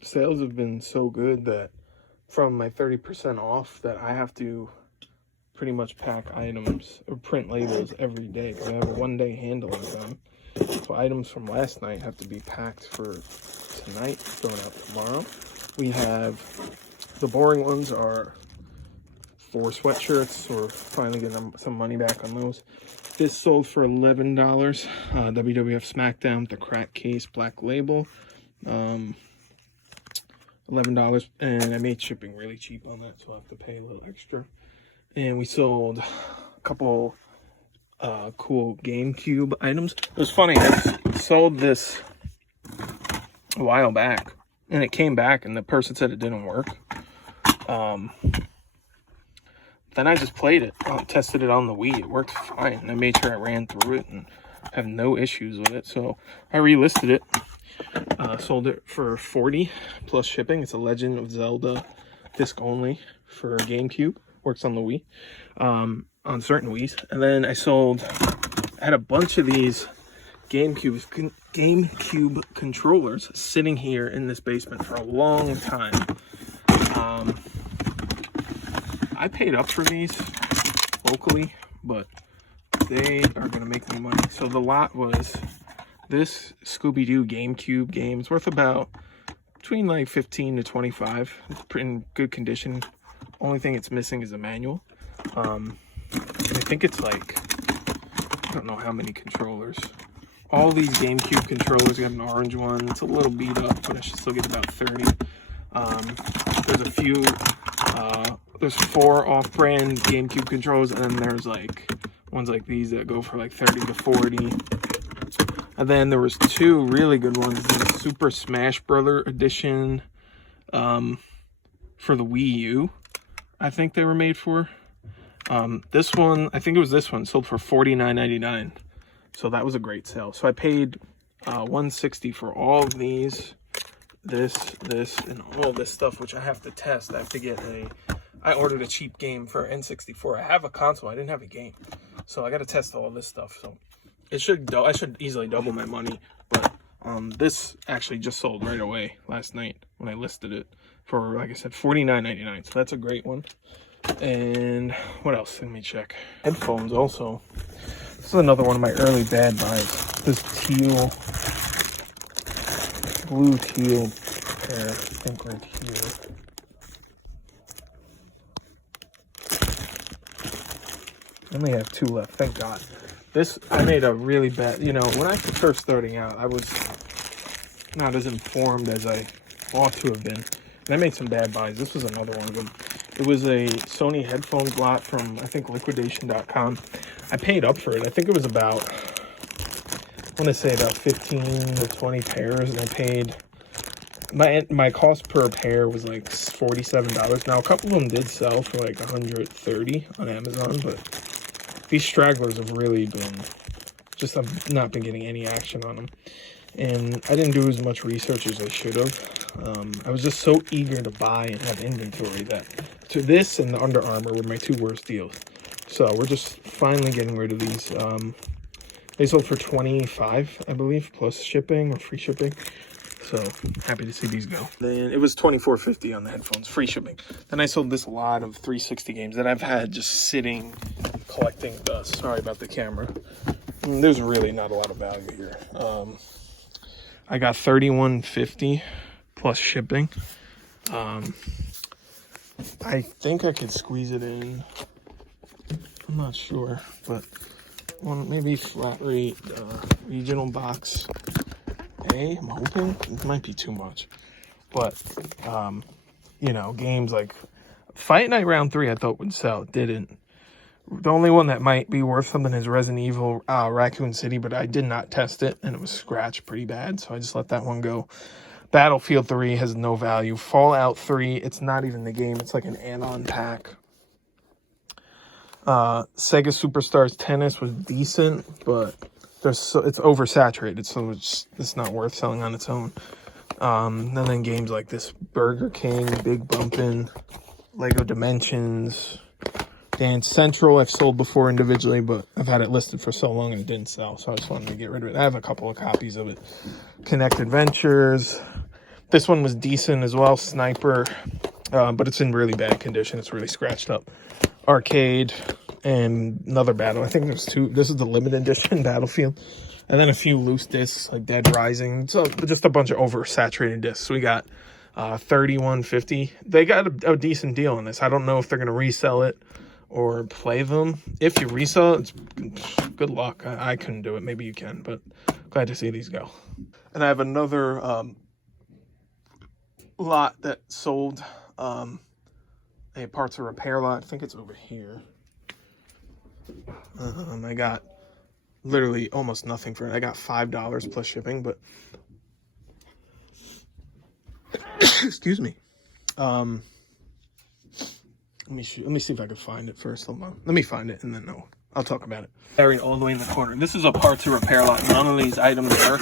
Sales have been so good that from my 30% off that I have to pretty much pack items or print labels every day because I have a 1-day handling time. So items from last night have to be packed for tonight, going out tomorrow. We have the boring ones are 4 sweatshirts, so we're finally getting some money back on those. This sold for $11. WWF SmackDown, the crack case, black label. $11, and I made shipping really cheap on that, so I have to pay a little extra. And we sold a couple cool GameCube items. It was funny, I sold this a while back, and it came back, and the person said it didn't work. Then I just played it, tested it on the Wii. It worked fine, and I made sure I ran through it and have no issues with it. So I relisted it. Sold it for $40 plus shipping. It's a Legend of Zelda disc only for GameCube. Works on the Wii, on certain Wiis. And then I had a bunch of these GameCube controllers sitting here in this basement for a long time. I paid up for these locally, but they are going to make me money. So the lot was this Scooby-Doo GameCube game. It's worth about between like 15 to 25. It's in good condition. Only thing it's missing is a manual. I think it's like, I don't know how many controllers. All these GameCube controllers, you have an orange one. It's a little beat up, but I should still get about 30. There's a few, there's 4 off-brand GameCube controllers, and then there's like ones like these that go for like 30 to 40. And then there was 2 really good ones. The Super Smash Brother edition for the Wii U, I think they were made for. This one, I think it was this one, sold for $49.99. So that was a great sale. So I paid $160 for all of these, this, and all this stuff, which I have to test. I have to get I ordered a cheap game for N64. I have a console. I didn't have a game. So I got to test all this stuff. So I should easily double my money. But this actually just sold right away last night when I listed it for, like I said, $49.99. So that's a great one. And what else? Let me check. Headphones also. This is another one of my early bad buys. This blue teal pair, I think right here. I only have 2 left, thank God. This, I made a really bad, when I was first starting out, I was not as informed as I ought to have been. And I made some bad buys. This was another one of them. It was a Sony headphones lot from, I think, liquidation.com. I paid up for it. I think it was about, I want to say about 15 to 20 pairs. And I paid, my cost per pair was like $47. Now, a couple of them did sell for like $130 on Amazon, but these stragglers have really been, I've not been getting any action on them. And I didn't do as much research as I should have. I was just so eager to buy and have inventory that this and the Under Armour were my 2 worst deals. So we're just finally getting rid of these. They sold for $25, I believe, plus shipping or free shipping. So happy to see these go. Then it was $24.50 on the headphones, free shipping. Then I sold this lot of 360 games that I've had just sitting, collecting dust. Sorry about the camera. There's really not a lot of value here. I got $31.50 plus shipping. I think I could squeeze it in. I'm not sure, but maybe flat rate regional box A. I'm hoping it might be too much, but games like Fight Night Round 3 I thought would sell. It didn't. The only one that might be worth something is Resident Evil Raccoon City, but I did not test it, and it was scratched pretty bad, so I just let that one go. Battlefield 3 has no value. Fallout 3, it's not even the game. It's like an add-on pack. Sega Superstars Tennis was decent, but it's oversaturated, so it's not worth selling on its own. And then games like this Burger King, Big Bumpin', Lego Dimensions, Dance Central I've sold before individually, but I've had it listed for so long and it didn't sell, so I just wanted to get rid of it. I have a couple of copies of it. Connect Adventures. This one was decent as well, Sniper, but it's in really bad condition. It's really scratched up. Arcade and another battle. I think there's two. This is the limited edition Battlefield. And then a few loose discs like Dead Rising. So just a bunch of oversaturated discs. We got 3150. They got a decent deal on this. I don't know if they're going to resell it or play them. If you resell it, it's good luck. I couldn't do it. Maybe you can, but glad to see these go. And I have another lot that sold, a parts of repair lot. I think it's over here. I got literally almost nothing for it. I got $5 plus shipping, but excuse me. Let me see if I can find it first. Hold on. Let me find it and then I'll talk about it. Buried all the way in the corner. This is a parts of repair lot. None of these items work.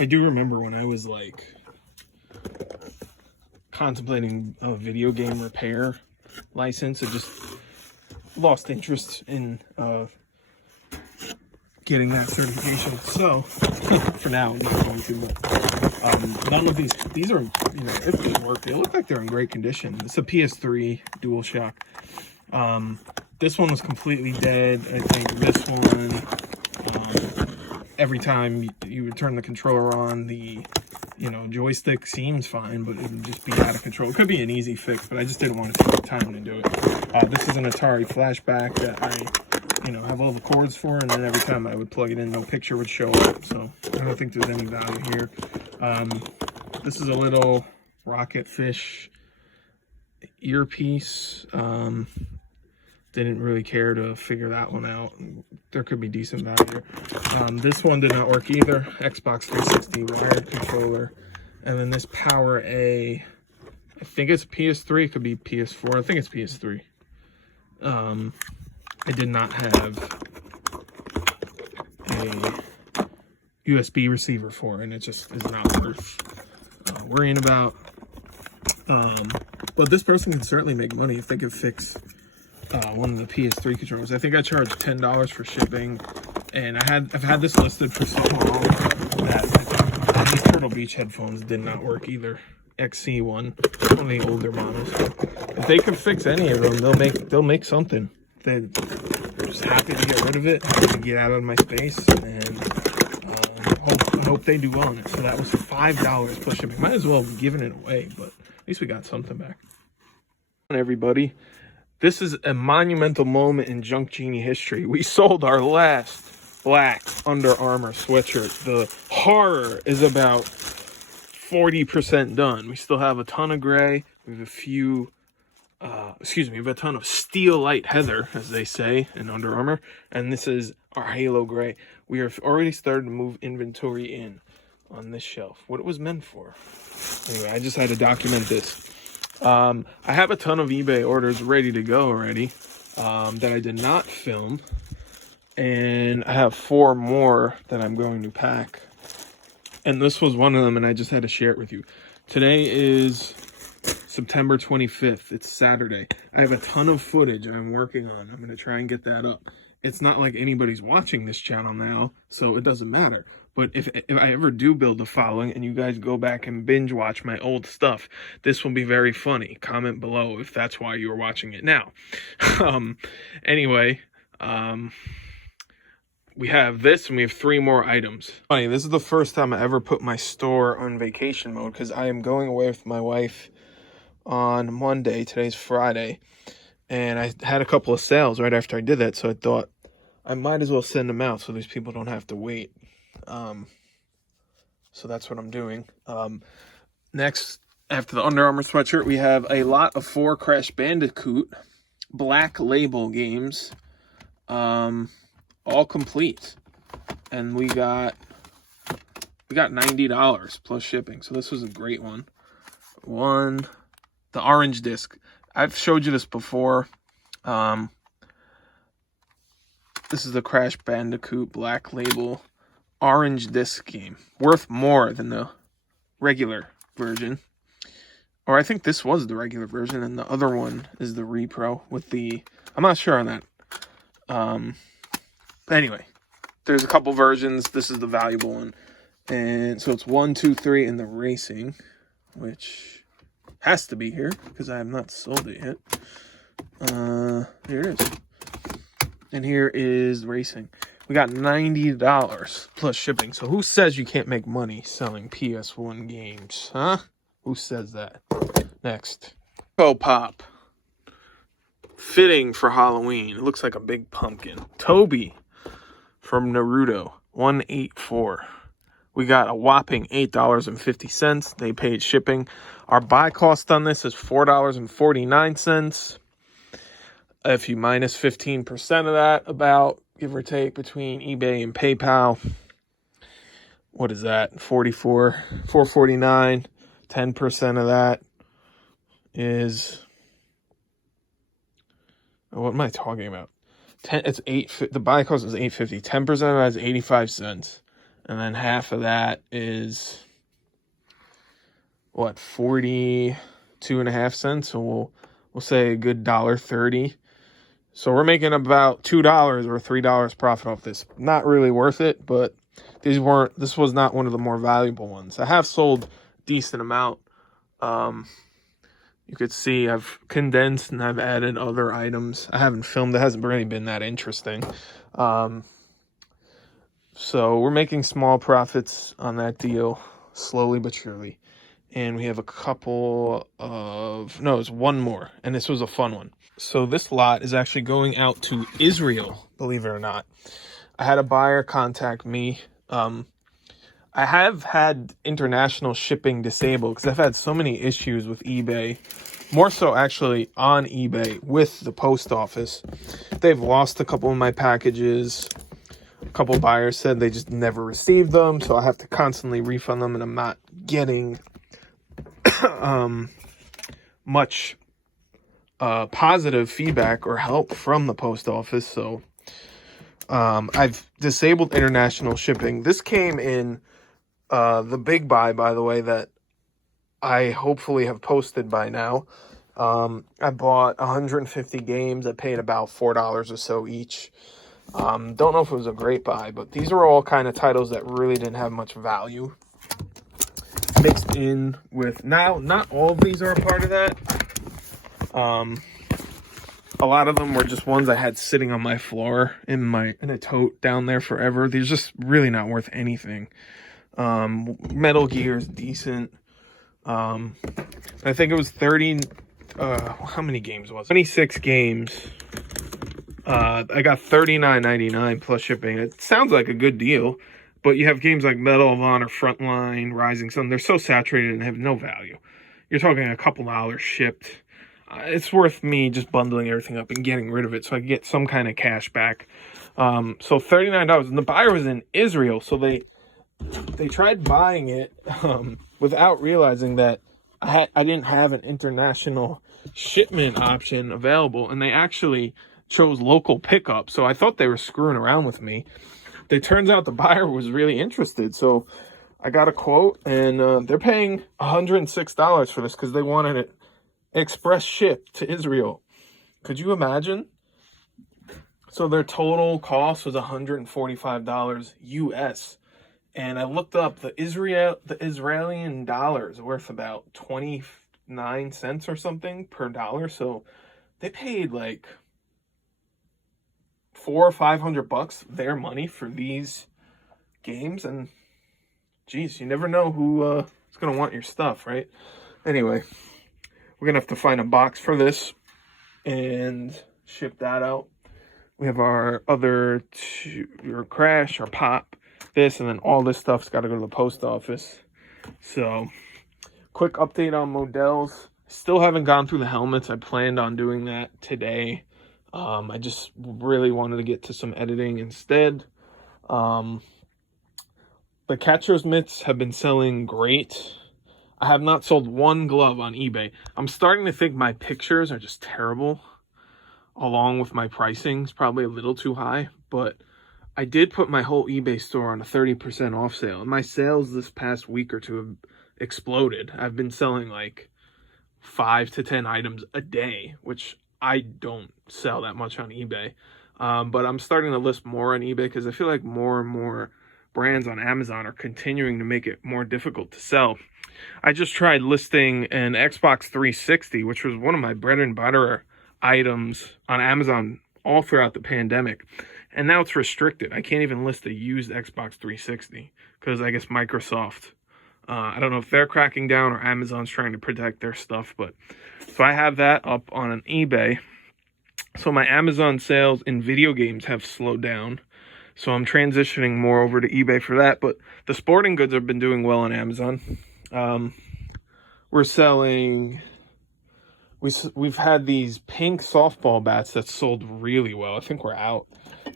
I do remember when I was like contemplating a video game repair license, I just lost interest in getting that certification. So for now, I'm not going to. But none of these are, if they work, they look like they're in great condition. It's a PS3 DualShock. This one was completely dead. I think this one, every time you would turn the controller on, the joystick seems fine, but it would just be out of control. It could be an easy fix, but I just didn't want to take the time to do it. This is an Atari flashback that I have all the cords for, and then every time I would plug it in, no picture would show up, so I don't think there's any value here. This is a little Rocket Fish earpiece. Didn't really care to figure that one out. There could be decent value. This one did not work either. Xbox 360 wired controller. And then this Power A, I think it's PS3, it could be PS4. I think it's PS3. I did not have a USB receiver for it, and it just is not worth worrying about. But this person can certainly make money if they could fix one of the PS3 controllers. I think I charged $10 for shipping, and I've had this listed for so long that these Turtle Beach headphones did not work either. XC1, one of the older models. If they can fix any of them, they'll make something. They're just happy to get rid of it, to get out of my space, and I hope they do well on it. So that was $5 plus shipping. Might as well have given it away, but at least we got something back. Everybody, this is a monumental moment in Junk Genie history. We sold our last black Under Armour sweatshirt. The horror is about 40% done. We still have a ton of gray. We have a few, we have a ton of steel light heather, as they say in Under Armour. And this is our halo gray. We have already started to move inventory in on this shelf. What it was meant for. Anyway, I just had to document this. I have a ton of eBay orders ready to go already that I did not film. And I have 4 more that I'm going to pack. And this was one of them, and I just had to share it with you. Today is September 25th. It's Saturday. I have a ton of footage I'm working on. I'm going to try and get that up. It's not like anybody's watching this channel now, so it doesn't matter. But if I ever do build a following and you guys go back and binge watch my old stuff, this will be very funny. Comment below if that's why you are watching it now. Anyway, we have this and we have 3 more items. Funny, this is the first time I ever put my store on vacation mode because I am going away with my wife on Monday. Today's Friday. And I had a couple of sales right after I did that, so I thought I might as well send them out so these people don't have to wait. So that's what I'm doing. Next, after the Under Armour sweatshirt, we have a lot of 4 Crash Bandicoot Black Label games, all complete, and we got $90 plus shipping. So this was a great one. The orange disc. I've showed you this before. This is the Crash Bandicoot Black Label orange disc game, worth more than the regular version. Or I think this was the regular version, and the other one is the Repro with the... I'm not sure on that. Anyway, there's a couple versions. This is the valuable one. And so it's 1, 2, 3 in the racing, which has to be here because I have not sold it yet. Here it is. And here is racing. We got $90 plus shipping. So who says you can't make money selling PS1 games, huh? Who says that? Next. Funko Pop. Fitting for Halloween. It looks like a big pumpkin. Toby from Naruto. 184. We got a whopping $8.50. They paid shipping. Our buy cost on this is $4.49. If you minus 15% of that, about, give or take, between eBay and PayPal, what is that? $449. 10% of that is, what am I talking about? It's the buy cost is $8.50. 10% of that is 85 cents. And then half of that is what, 42.5 cents. So we'll say a good $1.30. So we're making about $2 or $3 profit off this. Not really worth it, but this was not one of the more valuable ones. I have sold a decent amount. You could see I've condensed and I've added other items. I haven't filmed. It hasn't really been that interesting. So we're making small profits on that deal, slowly but surely. And we have a couple of, no, it's one more. And this was a fun one. So this lot is actually going out to Israel, believe it or not. I had a buyer contact me. I have had international shipping disabled because I've had so many issues with eBay. More so actually on eBay with the post office. They've lost a couple of my packages. A couple of buyers said they just never received them, so I have to constantly refund them, and I'm not getting much positive feedback or help from the post office. So I've disabled international shipping. This came in the big buy, by the way, that I hopefully have posted by now. I bought 150 games. I paid about $4 or so each. Don't know if it was a great buy, but these are all kind of titles that really didn't have much value. Mixed in with, now, not all of these are a part of that. A lot of them were just ones I had sitting on my floor in a tote down there forever. These are just really not worth anything. Metal Gear is decent. I think it was 30, how many games was it? 26 games. I got $39.99 plus shipping. It sounds like a good deal, but you have games like Medal of Honor, Frontline, Rising Sun. They're so saturated and have no value. You're talking a couple dollars shipped. It's worth me just bundling everything up and getting rid of it so I can get some kind of cash back. So $39, and the buyer was in Israel, so they tried buying it without realizing that I didn't have an international shipment option available, and they actually chose local pickup. So I thought they were screwing around with me. It turns out the buyer was really interested, so I got a quote, and they're paying $106 for this because they wanted it express shipped to Israel. Could you imagine? So their total cost was $145 US. And I looked up the Israeli dollar is worth about 29 cents or something per dollar. So they paid like $400 or $500 their money for these games. And geez, you never know who is going to want your stuff, right? Anyway, we're going to have to find a box for this and ship that out. We have our other our Crash, our Pop, this, and then all this stuff's got to go to the post office. So, quick update on Modell's. Still haven't gone through the helmets. I planned on doing that today. I just really wanted to get to some editing instead. The Catcher's mitts have been selling great. I have not sold one glove on eBay. I'm starting to think my pictures are just terrible, along with my pricing is probably a little too high, but I did put my whole eBay store on a 30% off sale, and my sales this past week or two have exploded. I've been selling like 5 to 10 items a day, which I don't sell that much on eBay. But I'm starting to list more on eBay because I feel like more and more brands on Amazon are continuing to make it more difficult to sell. I just tried listing an Xbox 360, which was one of my bread and butter items on Amazon all throughout the pandemic. And now it's restricted. I can't even list a used Xbox 360 because I guess Microsoft, I don't know if they're cracking down or Amazon's trying to protect their stuff. But so I have that up on an eBay. So my Amazon sales in video games have slowed down. So I'm transitioning more over to eBay for that. But the sporting goods have been doing well on Amazon. We're selling... We've had these pink softball bats that sold really well. I think we're out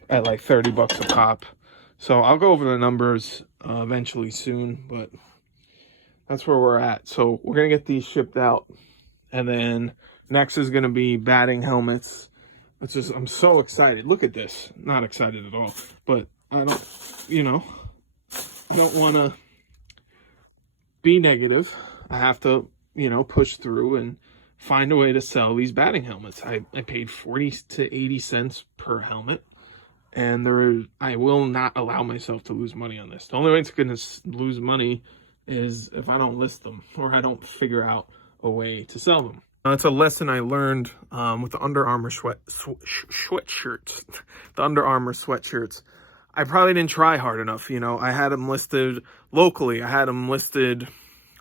at like $30 a pop. So I'll go over the numbers eventually soon, but that's where we're at. So we're going to get these shipped out. And then next is going to be batting helmets. I'm so excited. Look at this. Not excited at all. But I don't want to be negative. I have to, push through and find a way to sell these batting helmets. I paid 40 to 80 cents per helmet, and I will not allow myself to lose money on this. The only way it's going to lose money is if I don't list them or I don't figure out a way to sell them. It's a lesson I learned with the Under Armour sweatshirts. The Under Armour sweatshirts. I probably didn't try hard enough. I had them listed locally. I had them listed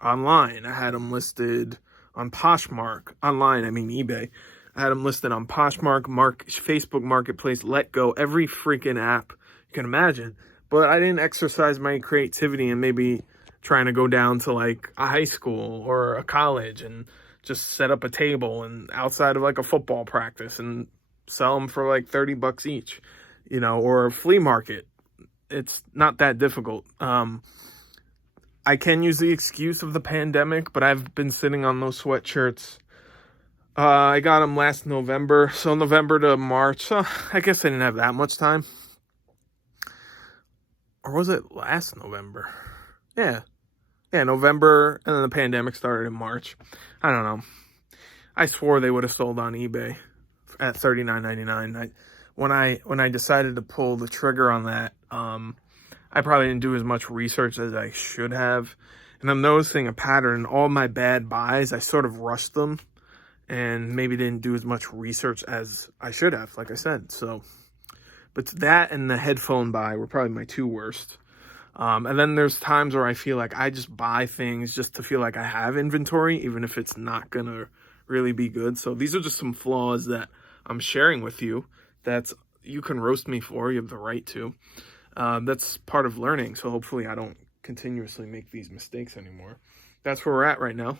online. I had them listed on Poshmark, online, eBay. I had them listed on Poshmark, Facebook Marketplace, Letgo, every freaking app you can imagine. But I didn't exercise my creativity and maybe trying to go down to like a high school or a college and just set up a table and outside of like a football practice and sell them for like $30 each, or a flea market. It's not that difficult. I can use the excuse of the pandemic, but I've been sitting on those sweatshirts. I got them last November, so November to March. So I guess I didn't have that much time. Or was it last November? Yeah, November, and then the pandemic started in March. I don't know. I swore they would have sold on eBay at $39.99. When I decided to pull the trigger on that, I probably didn't do as much research as I should have. And I'm noticing a pattern. All my bad buys, I sort of rushed them and maybe didn't do as much research as I should have, like I said. So, but that and the headphone buy were probably my two worst. And then there's times where I feel like I just buy things just to feel like I have inventory, even if it's not going to really be good. So these are just some flaws that I'm sharing with you that you can roast me for. You have the right to. That's part of learning, so hopefully I don't continuously make these mistakes anymore. That's where we're at right now.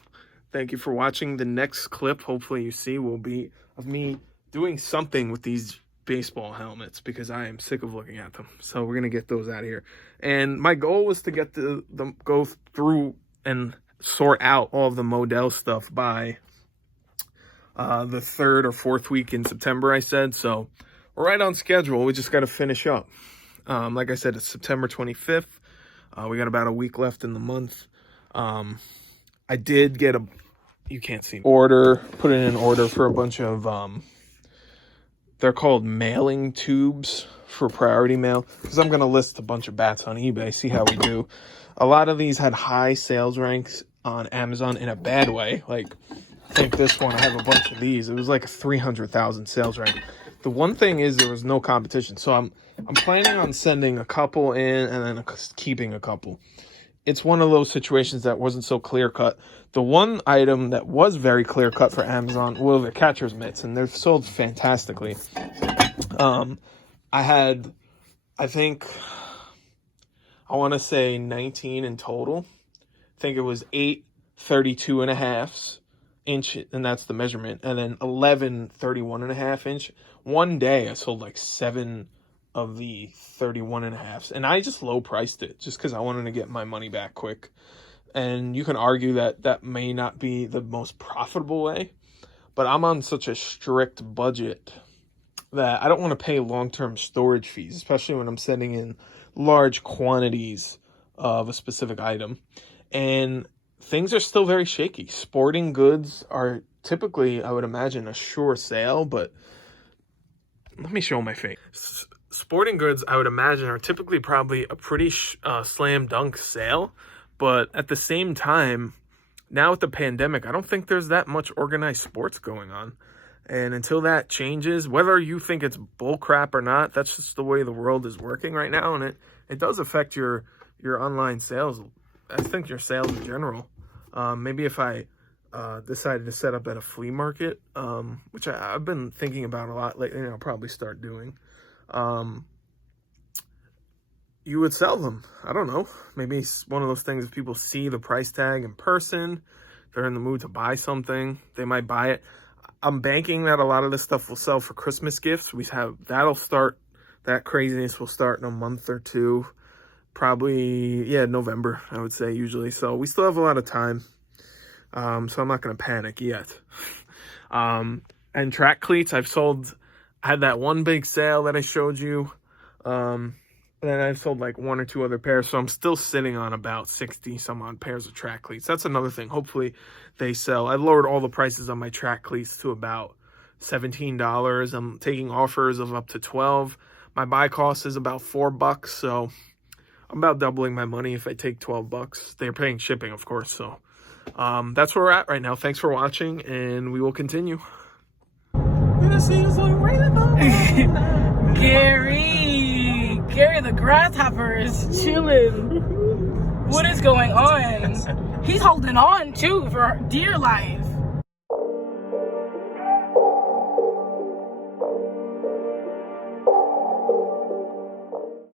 Thank you for watching. The next clip, hopefully you see, will be of me doing something with these baseball helmets because I am sick of looking at them. So we're going to get those out of here. And my goal was to get go through and sort out all of the Modell stuff by the 3rd or 4th week in September, I said. So we're right on schedule. We just got to finish up. Like I said, it's September 25th. We got about a week left in the month. I did get put in an order for a bunch of, they're called mailing tubes for priority mail. Because I'm going to list a bunch of bats on eBay, see how we do. A lot of these had high sales ranks on Amazon in a bad way. Like, I think this one, I have a bunch of these. It was like a 300,000 sales rank. The one thing is there was no competition. So I'm planning on sending a couple in and then keeping a couple. It's one of those situations that wasn't so clear-cut. The one item that was very clear-cut for Amazon were the catcher's mitts, and they're sold fantastically. I had, I want to say 19 in total. I think it was 8 32.5 inch, and that's the measurement, and then 11 31.5 inch. One day I sold like 7 of the 31.5s, and I just low priced it just because I wanted to get my money back quick. And you can argue that that may not be the most profitable way, but I'm on such a strict budget that I don't want to pay long-term storage fees, especially when I'm sending in large quantities of a specific item. And things are still very shaky. Sporting goods are typically, I would imagine, a sure sale, but let me show my face. Sporting goods, I would imagine, are typically probably a pretty slam dunk sale, but at the same time, now with the pandemic, I don't think there's that much organized sports going on. And until that changes, whether you think it's bullcrap or not, that's just the way the world is working right now, and it does affect your online sales. I think your sales in general. Maybe if I decided to set up at a flea market, which I've been thinking about a lot lately, and I'll probably start doing, you would sell them. I don't know. Maybe it's one of those things, if people see the price tag in person, they're in the mood to buy something, they might buy it. I'm banking that a lot of this stuff will sell for Christmas gifts. That craziness will start in a month or two. Probably, November, I would say, usually. So we still have a lot of time. So I'm not going to panic yet. And track cleats, I had that one big sale that I showed you. And then I've sold like one or two other pairs. So I'm still sitting on about 60 some odd pairs of track cleats. That's another thing. Hopefully they sell. I lowered all the prices on my track cleats to about $17. I'm taking offers of up to $12. My buy cost is about $4. So I'm about doubling my money if I take $12. They're paying shipping, of course. So that's where we're at right now. Thanks for watching, and we will continue. Gary the grasshopper is chilling. What is going on? He's holding on too for dear life.